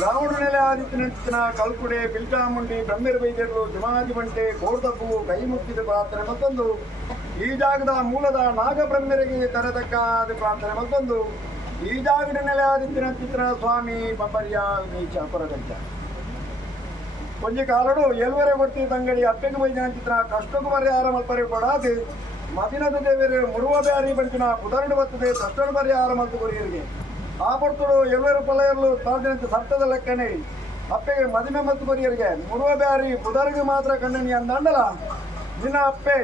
ರಾವಣ ನೆಲೆ ಆದಿತ್ಯನ ಕಲ್ಕುಡೆ ಬಿಲ್ಚಾಮುಂಡಿ ಬ್ರಹ್ಮೇರ್ ವೈದ್ಯರು ಜಮಾದಿ ಬಂಟೆ ಕೋಡ್ದಪ್ಪು ಕೈ ಮುಕ್ಕಿದ ಪ್ರಾರ್ಥನೆ ಮತ್ತೊಂದು. ಈ ಜಾಗದ ಮೂಲದ ನಾಗಬ್ರಹ್ಮರಿಗೆ ತರತಕ್ಕಾದ ಪ್ರಾರ್ಥನೆ ಮತ್ತೊಂದು. ಈ ಜಾಗದ ನೆಲೆ ಆದಿತ್ಯನ ಚಿತ್ರ ಸ್ವಾಮಿ ಬಬ್ಬರ್ಯ ನೀಚ ಕೊರಗಂಚ ಕೊಂಚ ಕಾಲಡು ಎಲ್ವರೆ ಗೊತ್ತಿ ತಂಗಡಿ ಅಪ್ಪೆಗೆ ವೈದ್ಯನ ಚಿತ್ರ ಕಷ್ಟಕ್ಕೆ ಪರಿಹಾರ ಮಲ್ಪರೆ ಕೊಡಾದು ಮದಿನದ ದೇವರ ಮುರುವ ಬ್ಯಾರಿ ಬಂಚಿನ ಪುದರ್ಡು ಬರ್ತದೆ ಕಷ್ಟಡು ಪರಿಹಾರ ಮಲ್ತು ಕೊರಿಯರಿಗೆ ಆ ಪಡ್ತುಡು ಎಲ್ವರ ಪಲಯರ್ಲು ತಾದಿನಂತೆ ಸರ್ತದ ಲೆಕ್ಕನೆ ಅಪ್ಪೆಗೆ ಮದಿಮೆ ಮತ್ತು ಕೊರಿಯರಿಗೆ ಮುರುವ ಬ್ಯಾರಿ ಪುದರ್ಗೆ ಮಾತ್ರ ಕಣ್ಣನಿ ಅಂದಂಡಲ ದಿನ ಅಪ್ಪೆ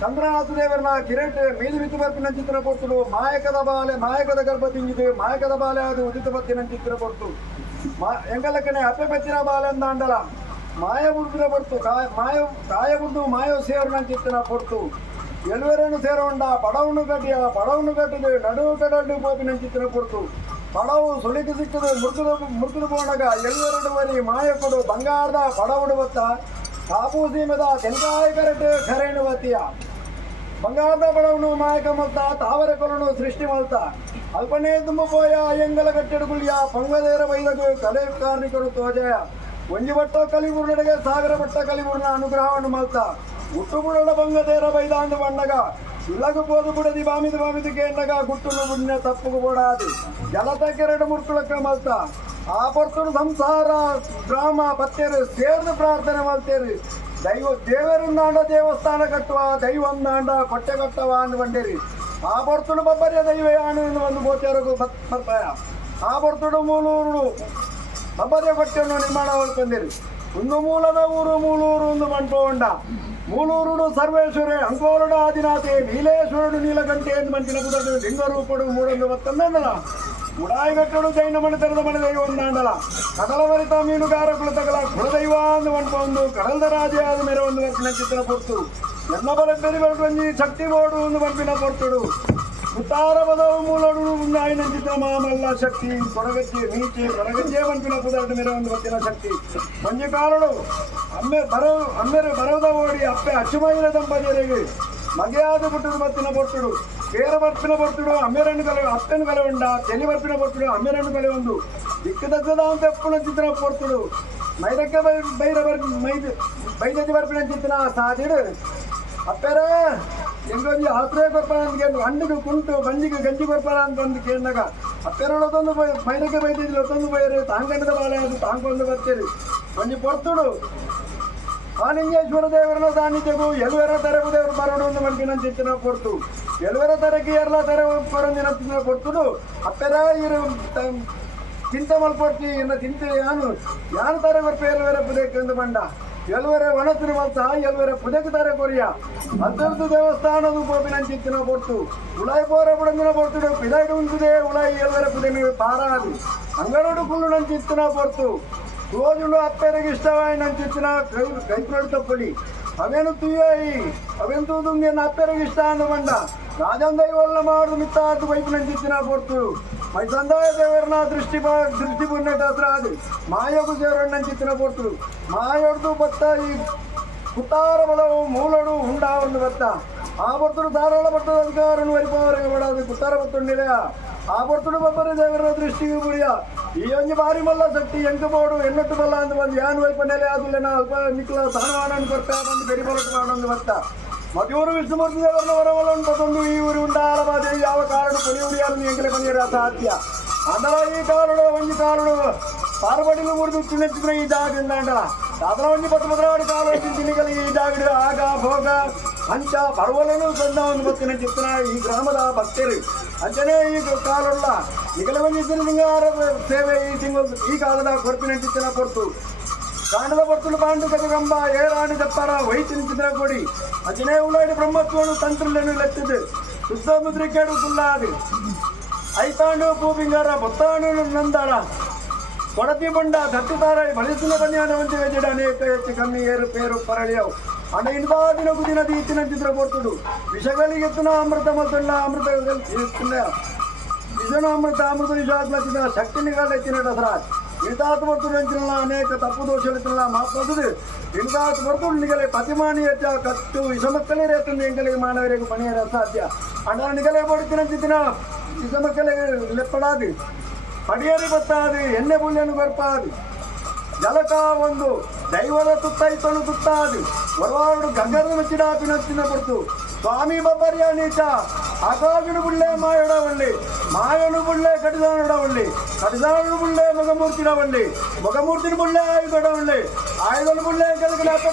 ಚಂದ್ರನಾಥ ದೇವರನ ಕಿರೀಟ ಮೀದು ಬಿತ್ತು ಬರ್ತಿನ ಚಿತ್ರ ಕೊಡ್ತುಡು ಮಾಯಕದ ಗರ್ಭ ತಿಂಗಿದು ಮಾಯಕದ ಬಾಲೆ ಅದು ಉದಿತ ಬತ್ತಿನ ಚಿತ್ರ ಕೊಡ್ತು ಎಂಗಲಕ್ಕನೆ ಅಪ್ಪೆ ಬೆಚ್ಚಿನ ಬಾಲೆ ಅಂದ ಅಂಡಲ ಮಾಯ ಬುದ್ಧಿನ ಕೊಡ್ತು ಕಾಯ ಬುದ್ದು ಮಾಯೋ ಸೇವರನ ಚಿತ್ರ ಕೊಡ್ತು ಎಲ್ವರೇನು ಸೇರೋಂಡ ಪಡವನ್ನು ಕಟ್ಟಿದೆ ನಡುವು ಕಡಲ್ಡು ಪೋಪಿನ ಚಿತ್ರ ಕೊಡ್ತು ಪಡವು ಸುಳಿದು ಸಿಕ್ಕದು ಮುರುಕುದು ಬೋಣಗ ಎಲ್ವರೆಡು ವರಿ ಮಾಯ ಕೊಡು ಬಂಗಾರದ ಪಡವುಡು ಬತ್ತ ಕಾಪು ಸೀಮದ ತೆಂಕಾಯ ಕರೆಟ್ ಖರೇಣು ಬತ್ತಿಯ ಬಂಗಾರದ ಪಡವನು ಮಾಯಕ ಮಲ್ತ ತಾವರೆ ಕೊಲನು ಸೃಷ್ಟಿ ಮಲ್ತ ಅಲ್ಪನೇ ತುಂಬ ಪೋಯ ಎಂಗಲ ಕಟ್ಟೆಡುಗುಳಿಯ ಪಂಗದೇರ ಬೈದಗು ಕಲೆ ಕಾರ್ಮಿಕರು ತೋಜಯ ಒಂಜಿ ಬಟ್ಟ ಕಲಿಬುರ್ನಡೆಗೆ ಸಾವಿರ ಬಟ್ಟ ಕಲಿಬುರ್ನ ಅನುಗ್ರಹವನ್ನು ಮಲ್ತ ಗುಟ್ಟುಬುಡದ ಬಂಗದೇರ ಬೈದಾಂದು ಬಣ್ಣಗ ಇಲ್ಲಗು ಬೋದು ಬುಡದಿ ಬಾಮಿದು ಕೇಂಡಗ ಗುಟ್ಟುನು ಬುಣ್ಯ ತಪ್ಪುಗು ಬೋಡಾದಿ ಜಲತ ಕೆರಡು ಮುರ್ಕುಳಕ್ಕ ಮಲ್ತ ಆ ಪರ್ತುಡು ಸಂಸಾರ ಗ್ರಾಮ ಪತ್ತೇರು ಸೇರ್ದು ಪ್ರಾರ್ಥನೆ ಮಾಡ್ತೇರಿ ದೇವರನ್ನಾಂಡ ದೇವಸ್ಥಾನ ಕಟ್ಟುವ ದೈವಂದಾಂಡ ಕೊಟ್ಟೆ ಕಟ್ಟವ ಅಂದು ಬಂಡೇರಿ ಆ ಪರ್ತುಡು ಬಬ್ಬರ್ಯ ದೈವಯಾನು ಎಂದು ಒಂದು ಗೋಚಾರಗೂ ಬರ್ತಾಯ ಆ ಪರ್ತುಡು ಮೂಲೂರು ಬಬ್ಬರ್ಯ ಕೊಟ್ಟೆಯನ್ನು ನಿರ್ಮಾಣ ಮಾಡ್ಕೊಂಡಿರಿ ಒಂದು ಮೂಲದ ಊರು ಮೂಲೂರು ಒಂದು ಮಂಟೋಂಡ ಮೂಲೂರುಡು ಸರ್ವೇಶ್ವರೇ ಅಂಕೋಲುಡು ಆದಿನಾಥೆ ನೀಲೇಶ್ವರುಡು ನೀಲಗಂಟೆ ಎಂದು ಮಂಚಿನ ಬುಧಡು ಲಿಂಗರೂಪಡು ಮೂಡೊಂದು ಮತ್ತೊಂದಲ್ಲ ಉಡಾಯಿಗಟ್ಟಡು ಜೈನ ಮಣಿತರದ ಮಣದೈವ ಒಂದಾಂಡಲ ಕಡಲ ವರಿತ ಮೀನುಗಾರ ಕುಲತಗಲ ಕುಲದೈವ ಅಂದು ಒಂದು ಕಡಲದ ರಾಜೆ ಆದ ಮೇರೆ ಒಂದು ವರ್ಪಿನ ಚಿತ್ರ ಕೊಡ್ತು ಎಲ್ಲ ಬಲ ಬೆರಿಬರ್ಕೊಂಜಿ ಶಕ್ತಿ ಬೋಡು ಒಂದು ವರ್ಪಿನ ಕೊಡ್ತುಡು ಉತ್ತಾರ ಪದವು ಮೂಲಡು ಆಯ್ನ ಚಿತ್ರ ಮಾಮಲ್ಲ ಶಕ್ತಿ ಕೊಡಗಜ್ಜೆ ನೀಚೆ ಕೊಡಗಜ್ಜೆ ಮನ್ಪಿನ ಪುದರ್ಡು ಮೇರೆ ಒಂದು ವರ್ಪಿನ ಶಕ್ತಿ ಮಂಜಿ ಕಾರಳು ಅಮ್ಮೆರು ಬರವದ ಓಡಿ ಅಪ್ಪೆ ಅಚ್ಚುಮೈನ ದಂಪತಿಯರಿಗೆ ಮಗೆಯಾದ ಬಿಟ್ಟದು ಮತ್ತಿನ ಬೊಟ್ಟುಡು ಬೇರೆ ಬರ್ಪಿನ ಬೊಟ್ಟುಡು ಅಮ್ಮೆರಣ್ಣು ಕಲೆ ಅಪ್ಪನ ಕಲೆ ಉಂಡ ತೆಲಿ ಬರ್ಪಿನ ಬೊಟ್ಟುಡು ಅಮ್ಮೆರಣ್ಣು ಕಲೆ ಒಂದು ದಿಕ್ಕದಜ್ಜದ ಅಂತ ಎಪ್ಪನ ಚಿತ್ರ ಕೊಡ್ತುಡು ಮೈದಕ್ಕೆ ಬೈದಜ್ಜಿ ಬರ್ಪಿನ ಚಿತ್ರ ಸಾದಿಡು ಅಪ್ಪೆರ ಎಂಗೊಂಜಿ ಹತ್ರ ಕೊರ್ಪಳ ಅಂತ ಹಣ್ಣಿಗೆ ಕುಂಟು ಬಂಜಿಗೆ ಗಂಜಿ ಕೊರ್ಪಳ ಅಂತ ಒಂದು ಕೇಳಿದಾಗ ಅಪ್ಪೆರಳೊಂದು ಮೈದಕ್ಕೆ ಬೈದಿದ್ಲು ಒತ್ತೊಂದು ಬೈರಿ ತಾಂಗಂಡದ ಬಾಳೆ ಅದು ತಾಂಗೊಂದು ಬರ್ತೀರಿ ಒಂಜಿ ಪೊರ್ತುಡು ಆಲಿಂಗೇಶ್ವರ ದೇವರನ ಸಾನ್ನಿಧ್ಯವು ಎಲ್ವರ ತೆರವು ದೇವರು ಬರೋಡು ಒಂದು ಮಲ್ಪಿನ ಚಿತ್ರ ಕೊಡ್ತು ಎಲ್ವರ ತೆರಕ್ಕೆ ಎಲ್ಲ ತೆರೆ ಬರೋದಿನ ಚಿತ್ರ ಕೊಡ್ತುಡು ಅಪ್ಪೆರ ಇರು ಚಿಂತೆ ಮಲ್ಪೊಟ್ಟಿ ಇನ್ನು ಚಿಂತೆ ಯಾನು ತಾರೆ ಬರ್ಪೆ ಎಲ್ವರ ಪುದಕ್ಕೆ ಬಂಡ ಎಲ್ವರ ವನತಿರು ಮಲ್ತ ಎಲ್ವರ ಪುದಕ್ಕೆ ತಾರೆ ಕೊರಿಯ ಅದರದ್ದು ದೇವಸ್ಥಾನದ ಗೋಪಿನ ಚಿತ್ರ ಕೊಡ್ತು ಉಳಾಯಿ ಬೋರ ಬುಡಂದಿನ ಕೊಡ್ತುಡು ಪಿದಾಯ್ಡು ಉಂಟುದೆ ಉಳಾಯಿ ಎಲ್ವರ ಪುದೆಗೆ ಪಾರಾದು ಅಂಗನೋಡು ಕುಳ್ಳು ನನ್ನ ಚಿತ್ರ ಕೊಡ್ತು రోజులు అప్పేరికి ఇష్టమైన చిన్న కైకుడు తప్పలి అవేను తుయ్యాయి అವೆಂತೂ ದುಂಗೆ ಅಪ್ಪೇರಿಗೆ ಇಷ್ಟ ಅಂದಬಂಡ ರಾಜಂದೈ ಒಲ್ಲ ಮಾಡು ಮಿತ್ತಾದು ವೈಪು ನಂಚಿತ್ತಿನ ಕೊಡ್ತು ಮೈ ಸಂದಾಯ ದೇವರನ ದೃಷ್ಟಿ ಪುಣ್ಯಟ ಹತ್ರ ಅದು ಮಾಯೋಗು ದೇವರನ್ನ ಚಿತ್ತಿನ ಕೊಡ್ತು ಮಾಯೊಡ್ದು ಬತ್ತ ಈ ಕುತ್ತಾರ ಬಲವು ಮೂಲಡು ಉಂಡ ಒಂದು ಬತ್ತ ಆ ಬರ್ತುಡು ಧಾರಾಳ ಬಟ್ಟದ ಅಧಿಕಾರನು ವರಿಪವರಿಗೆ ಬಡದು ಕುತ್ತಾರ ಬತ್ತುಂಡಿಲ್ಲ ಆ ಬರ್ತುಡು ಬಬ್ಬರ ದೇವರ ದೃಷ್ಟಿಗೆ ಗುರಿಯ ಈ ಒಂಜಿ ಬಾರಿ ಮಲ್ಲ ಶಕ್ತಿ ಎಂಟು ಬೋಡು ಎನ್ನೊಟ್ಟು ಬಲ್ಲ ಅಂತ ಬಂದು ಯಾನ್ ವೈಪನ್ನೆಲೆ ಆದುಲ್ಲೇನ ಅಲ್ಪ ನಿಕ್ಲ ಸಹನವಾಣನ್ನು ಕೊಡ್ತಾ ಬಂದು ಬೆರಿಬರಟ್ಟು ಮಾಡೋದು ಬರ್ತಾ ಮಜೂರು ವಿಷ್ಣುಮೂರ್ತಿ ದೇವರನ್ನ ಹೊರವಲಂಟದೊಂದು ಈ ಊರು ಉಂಟಾಲಬಾದೆ ಯಾವ ಕಾರಣ ಕೊನೆ ಉಳಿಯಾರನ್ನು ಎಂಕಲೆ ಬಂದಿರ ಸಾಧ್ಯ ಅದರ ಈ ಕಾರಣ ಒಂಜಿ ಕಾರಣ ಪಾರ್ವಡಿಲು ಮುರಿದು ತಿನ್ನೆತ್ತಿದ್ರೆ ಈ ಜಾಗದಿಂದ ಅಂಟಲ್ಲ ಅದರ ಒಂಜಿ ಪತ್ರವಾಡಿ ಕಾಲ ತಿನ್ನಿಗಲಿ ಈ ಜಾಗಡಿ ಆಗ ಭೋಗ ಅಂಚ ಪರ್ವಲನು ತಂದ ಒಂದು ಬತ್ತಿನ ಚಿತ್ರ ಈ ಗ್ರಾಮದ ಭಕ್ತರು ಅಂಚನೆ ಈ ಕಾಲುಳ್ಳ ನಿಗಲ ಒಂಜಿ ಸಿಂಗಾರ ಸೇವೆ ಈ ತಿಂಗಳು ಈ ಕಾಲದ ಕೊರ್ಪಿನ ಚಿತ್ರ ಕೊಡ್ತು ಕಾಂಡದ ಬರ್ತುಲು ಪಾಂಡು ಕಜಗಂಬ ಏರಾಣಿ ದಪ್ಪರ ವೈತಿನ ಚಿತ್ರ ಕೊಡಿ ಅಂಚನೆ ಉಳ್ಳಾಡಿ ಬ್ರಹ್ಮತ್ವನು ತಂತ್ರಲೇನು ಲೆತ್ತಿದ್ದು ಶುದ್ಧ ಮುದ್ರಿಕೆಡು ತುಲ್ಲಾದು ಐತಾಂಡು ಪೂಪಿಂಗಾರ ಬೊತ್ತಾಂಡು ನಂದಾರ ಕೊಡತಿ ಬಂಡ ದತ್ತಿತಾರ ಬಲಿಸಿನ ಬನ್ಯಾನ ಒಂಚೆ ವೆಜ್ಜಿಡ ಅನೇಕ ಹೆಚ್ಚು ಕಮ್ಮಿ ಏರು ಪೇರು ಪರಳಿಯವು ಅಣ್ಣ ಇಂದಾದಿನ ಕುದಿನ ದೀತಿನ ಚಿತ್ರ ಕೊಡ್ತುಡು ವಿಷಗಳಿಗೆ ಎತ್ತುನ ಅಮೃತ ಮತ್ತುಳ್ಳ ಅಮೃತ ವಿಷನು ಅಮೃತ ವಿಷಾತ್ಮ ಶಕ್ತಿ ನಿಗಲ ಎತ್ತಿನ ದಸರಾಜ್ ಇಂತಾತ್ ಬರ್ತುಡು ಎಂಚಿನ ಅನೇಕ ತಪ್ಪು ದೋಷಗಳಿತ್ತಿನ ಮಾತದು ಇಂತಾತ್ ಬರ್ತುಡು ನಿಗಲೆ ಪತಿಮಾನಿ ಹೆಚ್ಚ ಕಟ್ಟು ವಿಷಮಕ್ಕಲೇ ರೇತಂದು ಎಂಕಲಿಗೆ ಮಾನವರಿಗೆ ಮಣಿಯರ ಅಸಾಧ್ಯ ಅಣ್ಣ ನಿಗಲೆ ಬಡುತ್ತಿನ ಚಿತ್ತಿನ ವಿಷಮಕ್ಕಲೆ ಲೆಪ್ಪಡಾದು ಪಡಿಯರಿ ಬತ್ತಾದು ಎಣ್ಣೆ ಬುಳ್ಳೆನು ಬರ್ಪಾದು ಜಲಕ ಒಂದು ದೈವದ ತುತ್ತೈತನು ತುತ್ತಾದು ಹೊರವಾಡು ಗಂಗರ ಮೆಚ್ಚಿಡಾಪಿನಚ್ಚಿನ ಕೊಡ್ತು ಸ್ವಾಮಿ ಬಬ್ಬರ್ಯ ನೀಚ ಆಕಾಶನು ಬುಳ್ಳೆ ಮಾಯೊಡವಳ್ಳಿ ಮಾಯನು ಬುಳ್ಳೆ ಕಡಿದಾನೊಡವಳ್ಳಿ ಕಡಿದಾನನು ಬುಳ್ಳೆ ಮೊಗಮೂರ್ತಿಡವಳ್ಳಿ ಮೊಗಮೂರ್ತಿನ ಬುಳ್ಳೆ ಆಯುಧೊಡವಳ್ಳಿ ಆಯುಧನ ಬುಳ್ಳೆ ಕೆಲಕಲಾಪ